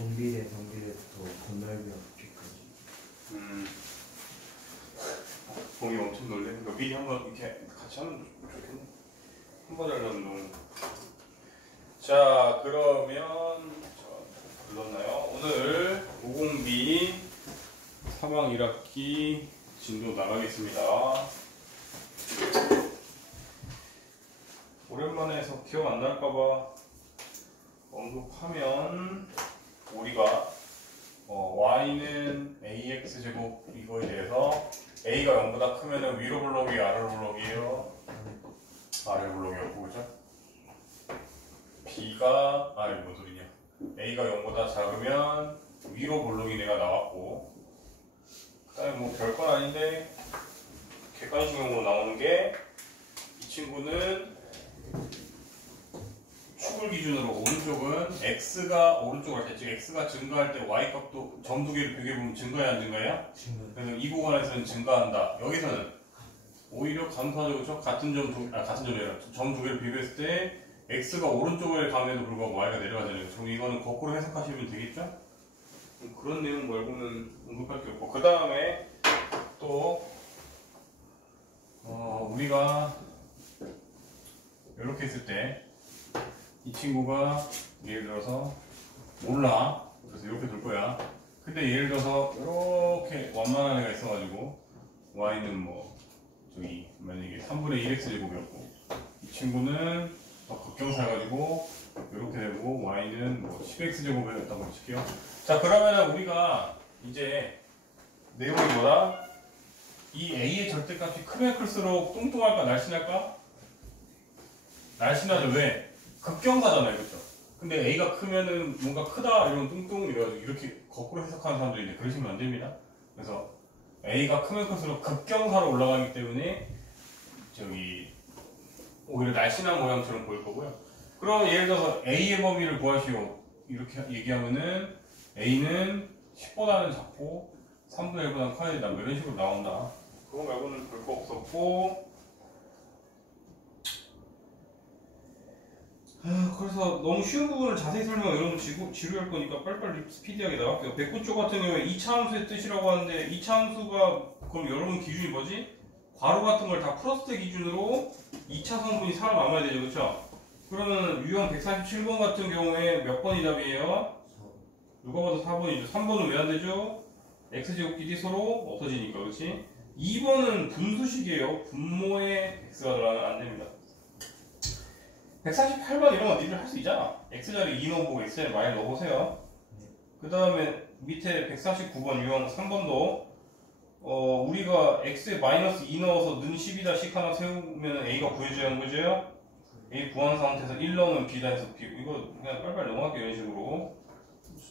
정비례부터 건널비 앞뒤까지. 공이 엄청 넓네. 그러니까 미리 한번 이렇게 같이 하면 좋겠네. 한 번에 하려면. 자, 그러면 불렀나요? 오늘 50B 3학 1학기 진도 나가겠습니다. 오랜만에 해서 기억 안 날까봐 언급하면 우리가 y는 ax제곱 이거에 대해서 a가 0보다 크면은 위로 블록이에요, 아래로 블록이에요? 아래로 블록이었고, 그죠? b가 뭔 소리냐? a가 0보다 작으면 위로 블록인 애가 나왔고, 그 다음에 뭐 별건 아닌데 객관식용으로 나오는 게 이 친구는 축을 기준으로 오른쪽은 x가 오른쪽으로 됐죠. x가 증가할 때 y 값도 점 두 개를 비교해보면 증가해야 안 증가해요? 그래서 이 구간에서는 증가한다. 여기서는 오히려 감소하죠. 같은 점이 아니라 점 두 개를 비교했을 때 x가 오른쪽에 감에도 불구하고 y가 내려가잖아요. 그럼 이거는 거꾸로 해석하시면 되겠죠? 그런 내용 말고는 언급할 게 없고, 그 다음에 또 우리가 이렇게 했을 때 이 친구가 예를 들어서 몰라, 그래서 이렇게 둘 거야. 근데 예를 들어서 이렇게 완만한 애가 있어가지고 y는 뭐 저기 만약에 3분의 1x 제곱이었고, 이 친구는 더 극경사가지고 이렇게 되고 y는 뭐 10x 제곱이었다고 칠게요. 자, 그러면은 우리가 이제 내용이 뭐다? 이 a의 절대값이 크면 클수록 뚱뚱할까 날씬할까? 날씬하죠. 왜? 극경사잖아요, 그렇죠? 근데 a가 크면은 뭔가 크다 이러면 뚱뚱 이래가지고 이렇게 거꾸로 해석하는 사람들이 있는데 그러시면 안 됩니다. 그래서 a가 크면 클수록 극경사로 올라가기 때문에 저기 오히려 날씬한 모양처럼 보일 거고요. 그럼 예를 들어서 a의 범위를 구하시오 이렇게 얘기하면은 a는 10보다는 작고 3분의 1보다는 커야 된다, 뭐 이런 식으로 나온다. 그거 말고는 볼 거 없었고, 그래서 너무 쉬운 부분을 자세히 설명하면 여러분 지루할 거니까 빨리빨리 스피디하게 나갈게요. 백구조 같은 경우에 2차 함수의 뜻이라고 하는데 2차 함수가 그럼 여러분 기준이 뭐지? 괄호 같은 걸 다 풀었을 때 기준으로 2차 성분이 살아남아야 되죠, 그렇죠? 그러면 유형 147번 같은 경우에 몇 번이 답이에요? 누가 봐도 4번이죠. 3번은 왜 안 되죠? x제곱끼리 서로 없어지니까, 그렇지? 2번은 분수식이에요. 분모에 x가 들어가면 안 됩니다. 148번 이런 거 니들 할 수 있잖아. x자리 2 넣어보고 x자리 많이 넣어보세요. 그 다음에 밑에 149번 유형 3번도 우리가 x에 마이너스 2 넣어서 는 10이다 식 하나 세우면 a가 구해져야 하는 거죠. a 구한 상태에서 1 넣으면 b다 해서 b. 이거 그냥 빨리빨리 넘어갈게요. 이런 식으로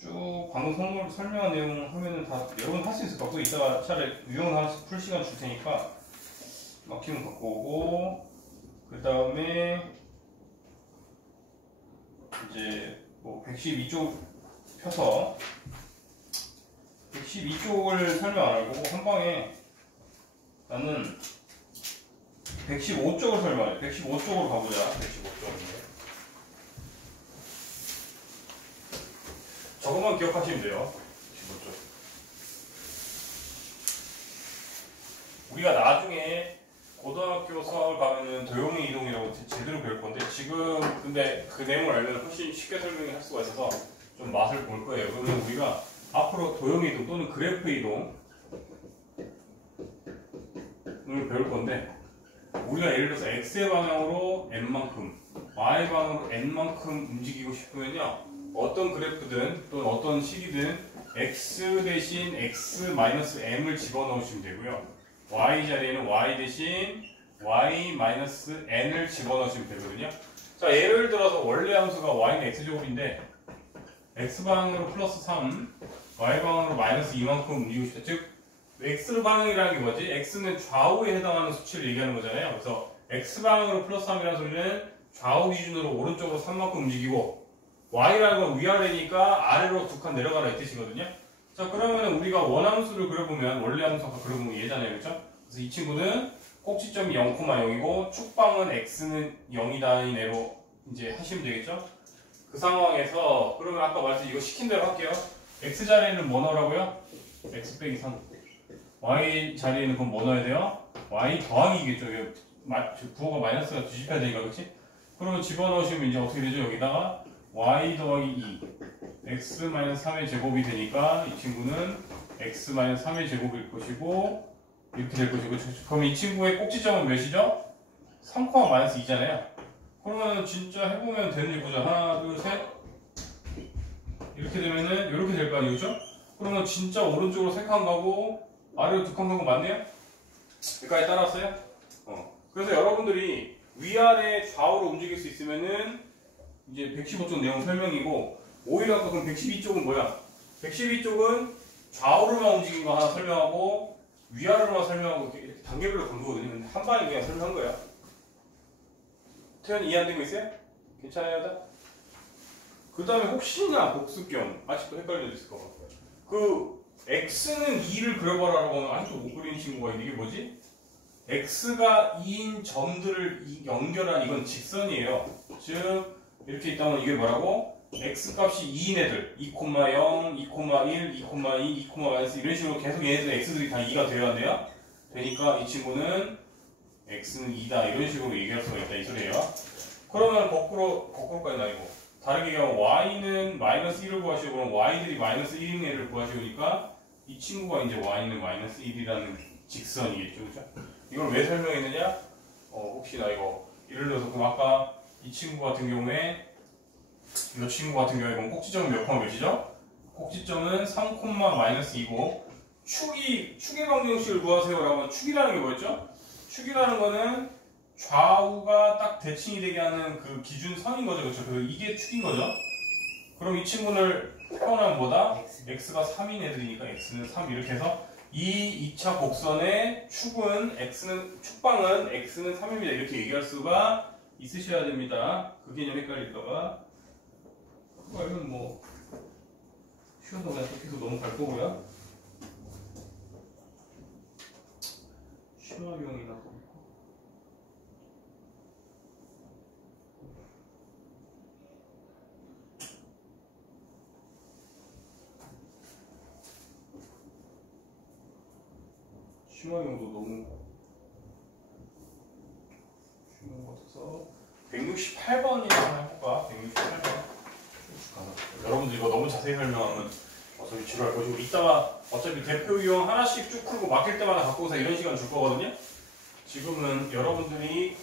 쭉 방금 설명한 내용 하면은 다 여러분 할 수 있을 것 같고, 이따가 차라리 유형 하나씩 풀 시간 줄 테니까 막히면 갖고 오고, 그 다음에 이제 뭐 112쪽 펴서 112쪽을 설명 안 하고 한 방에 나는 115쪽을 설명해. 115쪽으로 가보자. 115쪽인데 저것만 기억하시면 돼요. 115쪽. 우리가 나중에 고등학교 수학을 가면은 도형의 이동이라고 제대로 배울 건데, 지금 근데 그 내용을 알면 훨씬 쉽게 설명할 수가 있어서 좀 맛을 볼 거예요. 그러면 우리가 앞으로 도형의 이동 또는 그래프 이동을 배울 건데, 우리가 예를 들어서 x의 방향으로 n만큼, y 방향으로 n만큼 움직이고 싶으면요, 어떤 그래프든 또는 어떤 식이든 x 대신 x-m을 집어넣으시면 되고요, y 자리에는 y 대신 y-n을 집어넣으시면 되거든요. 자, 예를 들어서 원래 함수가 y는 x제곱인데 x방향으로 플러스 3, y방향으로 마이너스 2만큼 움직이고 싶다. 즉 x방향이라는 게 뭐지? x는 좌우에 해당하는 수치를 얘기하는 거잖아요. 그래서 x방향으로 플러스 3이라는 소리는 좌우 기준으로 오른쪽으로 3만큼 움직이고, y라는 건 위아래니까 아래로 두 칸 내려가라 이 뜻이거든요. 자, 그러면 우리가 원함수를 그려보면 원래 함수 아까 그려보면 얘잖아요, 그렇죠? 그래서 이 친구는 꼭지점이 0,0이고 축방은 x는 0이다인 애로 이제 하시면 되겠죠? 그 상황에서 그러면 아까 말했듯이 이거 시킨 대로 할게요. x 자리에는 뭐 넣으라고요? x 빼기 3. y 자리에는 그럼 뭐 넣어야 돼요? y 더하기겠죠. 부호가 마이너스가 뒤집혀야 되니까, 그렇지? 그러면 집어넣으시면 이제 어떻게 되죠? 여기다가 y 더하기 2 x 마이너스 3의 제곱이 되니까 이 친구는 x 마이너스 3의 제곱일 것이고 이렇게 될 것이고, 그럼 이 친구의 꼭지점은 몇이죠? 3, 마이너스 2잖아요. 그러면 진짜 해보면 되는지 보자. 하나, 둘, 셋. 이렇게 되면은 이렇게 될 거 아니에요, 그렇죠? 그러면 진짜 오른쪽으로 3칸 가고 아래로 2칸 가고 맞네요? 여기까지 따라왔어요? 그래서 여러분들이 위아래 좌우로 움직일 수 있으면은 이제 115쪽 내용 설명이고, 오히려 그럼 112쪽은 뭐야? 112쪽은 좌우로만 움직인 거 하나 설명하고 위아래로만 설명하고 이렇게 단계별로 간 거거든요. 근데 한 방에 그냥 설명한 거야. 태연이 이해 안 되고 있어요? 괜찮아요? 그 다음에 혹시나 복습경 아직도 헷갈려 있을 것 같아요. 그 x는 2를 그려봐라라고 하면 아직도 못 그리는 친구가 이게 뭐지? x가 2인 점들을 연결한 이건 직선이에요. 즉 이렇게 있다면 이게 뭐라고? x 값이 2인 애들 2,0, 2,1, 2,2, 2, 이런 식으로 계속 얘네들 x들이 다 2가 되어야 한대요. 되니까 이 친구는 x는 2다 이런 식으로 얘기할 수가 있다 이 소리예요. 그러면 거꾸로까지는 아니고 다르게 얘기하면 y는 마이너스 1을 구하시고, 그럼 y들이 마이너스 1인 애를 구하시니까 이 친구가 이제 y는 마이너스 1이라는 직선이겠죠, 그죠? 이걸 왜 설명했느냐? 혹시나 이거 예를 들어서 그럼 아까 이 친구 같은 경우에 그럼 꼭지점은 몇 콤마 몇이죠? 꼭지점은 3, 마이너스 2고 축의 방정식을 구하세요라고 하면 축이라는 게 뭐였죠? 축이라는 거는 좌우가 딱 대칭이 되게 하는 그 기준선인 거죠, 그렇죠? 이게 축인 거죠. 그럼 이 친구를 표현하면 뭐다? x가 3인 애들이니까 x는 3 이렇게 해서 이 2차 곡선의 축방은 x는 3입니다. 이렇게 얘기할 수가 있으셔야 됩니다. 그 개념 헷갈릴까봐. 그거 알면 뭐 시간도 그냥 계속 넘어갈 거고요. 심화경이나 심화경도 너무 쉬운 것 같아서 168번이나 한번 해볼까? 168번. 여러분들 이거 너무 자세히 설명하면 어차피 지루할 것이고, 이따가 어차피 대표 유형 하나씩 쭉 풀고 맡길 때마다 갖고 오서 이런 시간 줄 거거든요. 지금은 여러분들이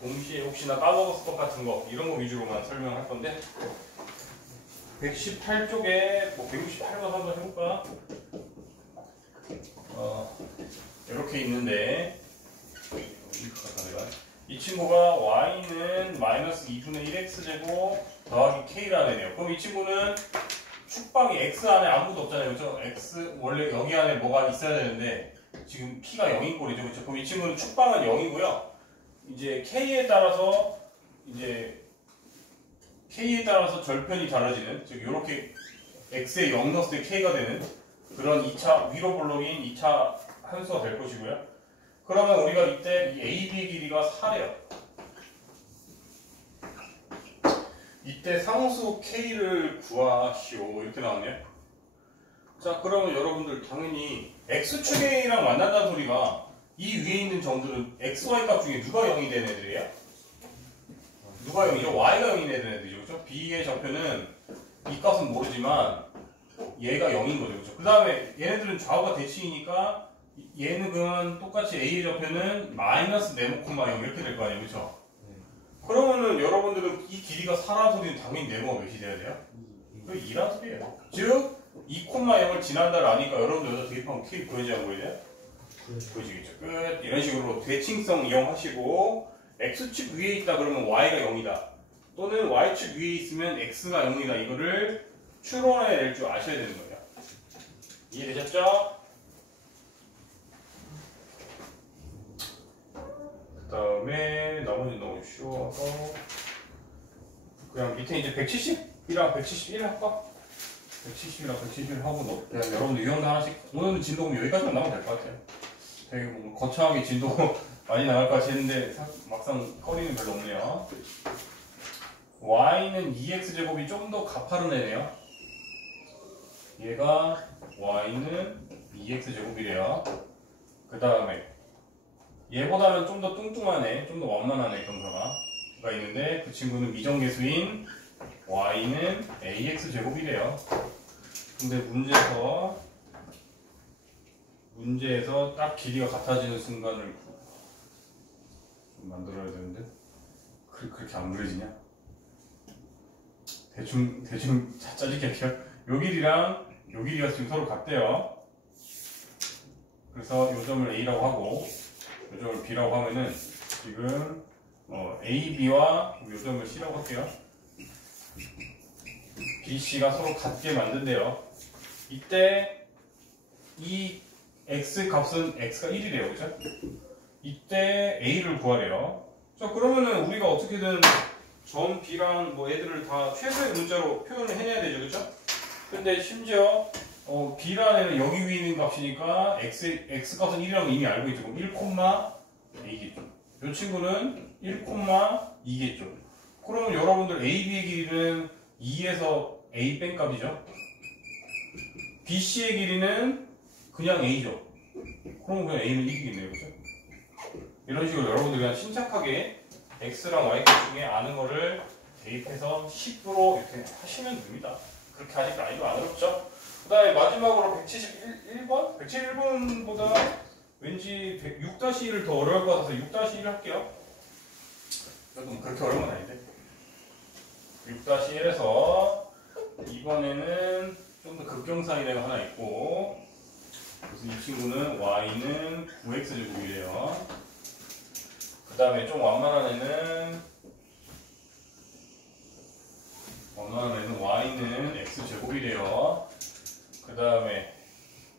동시에 혹시나 까먹었을 것 같은 거 이런 거 위주로만 설명할 건데, 118쪽에 168번 한번 해볼까? 이렇게 있는데 이 친구가 y는 마이너스 2분의 1x제곱 더하기 k라는 애네요. 그럼 이 친구는 축방이 x 안에 아무것도 없잖아요, 그렇죠? x 원래 여기 안에 뭐가 있어야 되는데 지금 k가 0인 꼴이죠, 그렇죠? 그럼 이 친구는 축방은 0이고요. 이제 k에 따라서 절편이 달라지는, 즉 이렇게 x에 0 넣었을 때 k가 되는 그런 2차 위로 볼록인 2차 함수가 될 것이고요. 그러면 우리가 이때 이 AB의 길이가 4래요. 이때 상수 K를 구하시오 이렇게 나왔네요. 자, 그러면 여러분들 당연히 X축이랑 만난다는 소리가 이 위에 있는 점들은 X, Y 값 중에 누가 0이 되는 애들이에요? 누가 0이죠? Y가 0이 되는 애들이죠, 그렇죠? B의 좌표는 이 값은 모르지만 얘가 0인 거죠, 그렇죠? 그 다음에 얘네들은 좌우가 대칭이니까 얘는 그러면 똑같이 A의 좌표는 마이너스 네모 콤마 0 이렇게 될 거 아니에요, 그렇죠? 그러면은 여러분들은 이 길이가 4라는 소리는 당연히 네모가 몇이 돼야 돼요? 그 2라는 소리예요. 즉 2,0을 지난다를 아니까 여러분들 여기다 대입하면 K 보이지 안 보이세요? 보이시겠죠? 끝. 이런 식으로 대칭성 이용하시고 X축 위에 있다 그러면 Y가 0이다. 또는 Y축 위에 있으면 X가 0이다. 이거를 추론해야 될 줄 아셔야 되는 거예요. 이해되셨죠? 그 다음에 나머지 너무 쉬워서 그냥 밑에 이제 170이랑 171 할까? 170이랑 171 하고 그냥 여러분들 유형도 하나씩, 오늘은 진도금 여기까지만 나오면 될 것 같아요. 되게 뭐 거창하게 진도 많이 나갈 것 같이 했는데 막상 거리는 별로 없네요. y는 2x제곱이 좀 더 가파른 애네요. 얘가 y는 2x제곱이래요. 그 다음에 얘보다는 좀 더 뚱뚱한 애, 좀 더 완만한 애 경사가 있는데 그 친구는 미정계수인 y는 ax제곱이래요. 근데 문제에서 딱 길이가 같아지는 순간을 좀 만들어야 되는데 그렇게 안 그려지냐? 대충 짜집게 할게요. 요 길이랑 요 길이가 지금 서로 같대요. 그래서 요 점을 A라고 하고 요 점을 B라고 하면은 지금 A, B와 요 점을 C라고 할게요. B, C가 서로 같게 만든대요. 이때 이 X 값은 X가 1이래요. 그죠? 이때 A를 구하래요. 자, 그러면은 우리가 어떻게든 점 B랑 뭐 애들을 다 최소의 문자로 표현을 해내야 되죠. 그죠? 근데 심지어 B라는 애는 여기 위에 있는 값이니까 X 값은 1이라는 거 이미 알고 있죠. 그럼 1,A겠죠. 이 친구는 1,2겠죠. 그러면 여러분들 A, B의 길이는 2에서 A 뺀 값이죠. B, C의 길이는 그냥 A죠. 그럼 그냥 A는 1이겠네요. 그죠? 이런 식으로 여러분들이 그냥 침착하게 X랑 Y 값 중에 아는 거를 대입해서 10으로 이렇게 하시면 됩니다. 그렇게 하니까 난이도 안 어렵죠? 그 다음에 마지막으로 171번? 171번보다 왠지 6-1을 더 어려울 것 같아서 6-1 할게요. 그래도 그렇게 어려운 건 아닌데. 6-1에서 이번에는 좀 더 극경사인 애가 하나 있고, 그래서 이 친구는 y는 9x제곱이래요. 그 다음에 좀 완만한 애는 y는 x제곱이래요. 그 다음에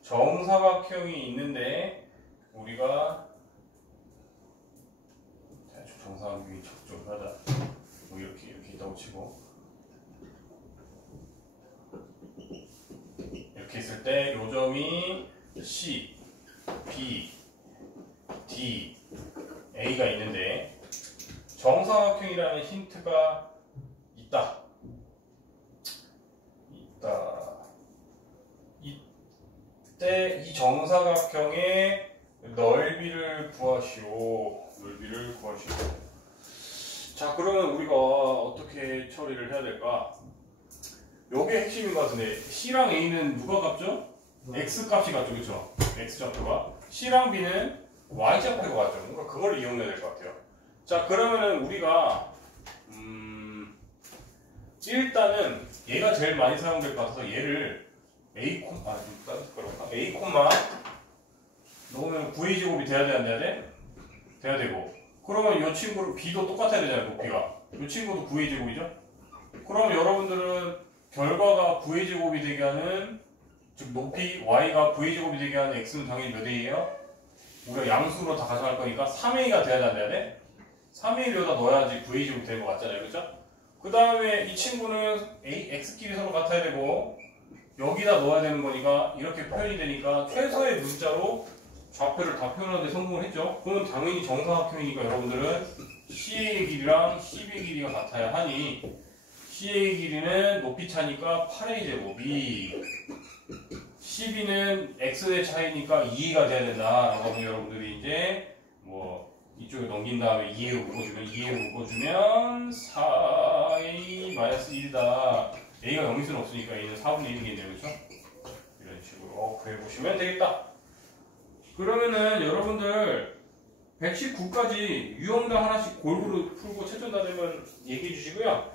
정사각형이 있는데 우리가 대충 정사각형이 적절하다. 뭐 이렇게 있다고 치고 이렇게 있을 때 요점이 C, B, D, A가 있는데 정사각형이라는 힌트가 있다. 이때 이 정사각형의 넓이를 구하시오. 자, 그러면 우리가 어떻게 처리를 해야 될까? 요게 핵심인 것 같은데 C랑 A는 누가 같죠? X 값이 같죠, 그렇죠? X 좌표가 C랑 B는 Y 좌표가 같죠. 뭔가 그걸 이용해야 될 것 같아요. 자, 그러면은 우리가 일단은 얘가 제일 많이 사용될 것 같아서 얘를 A 콤마 넣으면 9A 제곱이 돼야 돼, 안 돼야 돼? 돼야 되고. 그러면 이 친구를 B도 똑같아야 되잖아요, 높이가. 이 친구도 9A 제곱이죠? 그럼 여러분들은 결과가 9A 제곱이 되게 하는, 즉 높이 Y가 9A 제곱이 되게 하는 X는 당연히 몇 A예요? 우리가 양수로 다 가져갈 거니까 3A가 돼야 돼, 안 돼야 돼? 3A를 여기다 넣어야지 9A 제곱이 될 것 같잖아요, 그렇죠? 그 다음에 이 친구는 X끼리 서로 같아야 되고 여기다 넣어야 되는 거니까 이렇게 표현이 되니까 최소의 문자로 좌표를 다 표현하는데 성공을 했죠. 그러면 당연히 정사각형이니까 여러분들은 C의 길이랑 CB의 길이가 같아야 하니 C의 길이는 높이 차니까 8A 제곱이 CB는 X의 차이니까 2가 돼야 된다라고 하면 여러분들이 이제 뭐 이쪽에 넘긴 다음에 2에 묶어주면 4A 마이너스 1이다. A가 0일 수는 없으니까 A는 4분의 1이겠네요. 그렇죠? 이런 식으로 구해보시면 되겠다. 그러면은 여러분들 119까지 유형당 하나씩 골고루 풀고 채점 다 되면 얘기해 주시고요.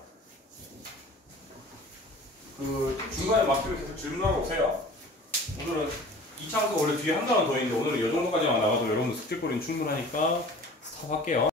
그 중간에 막히면 계속 질문하고 오세요. 오늘은 이 창도 원래 뒤에 한 단원 더 있는데 오늘은 이 정도까지만 나가도 여러분들 숙제거리는 충분하니까 스탑할게요.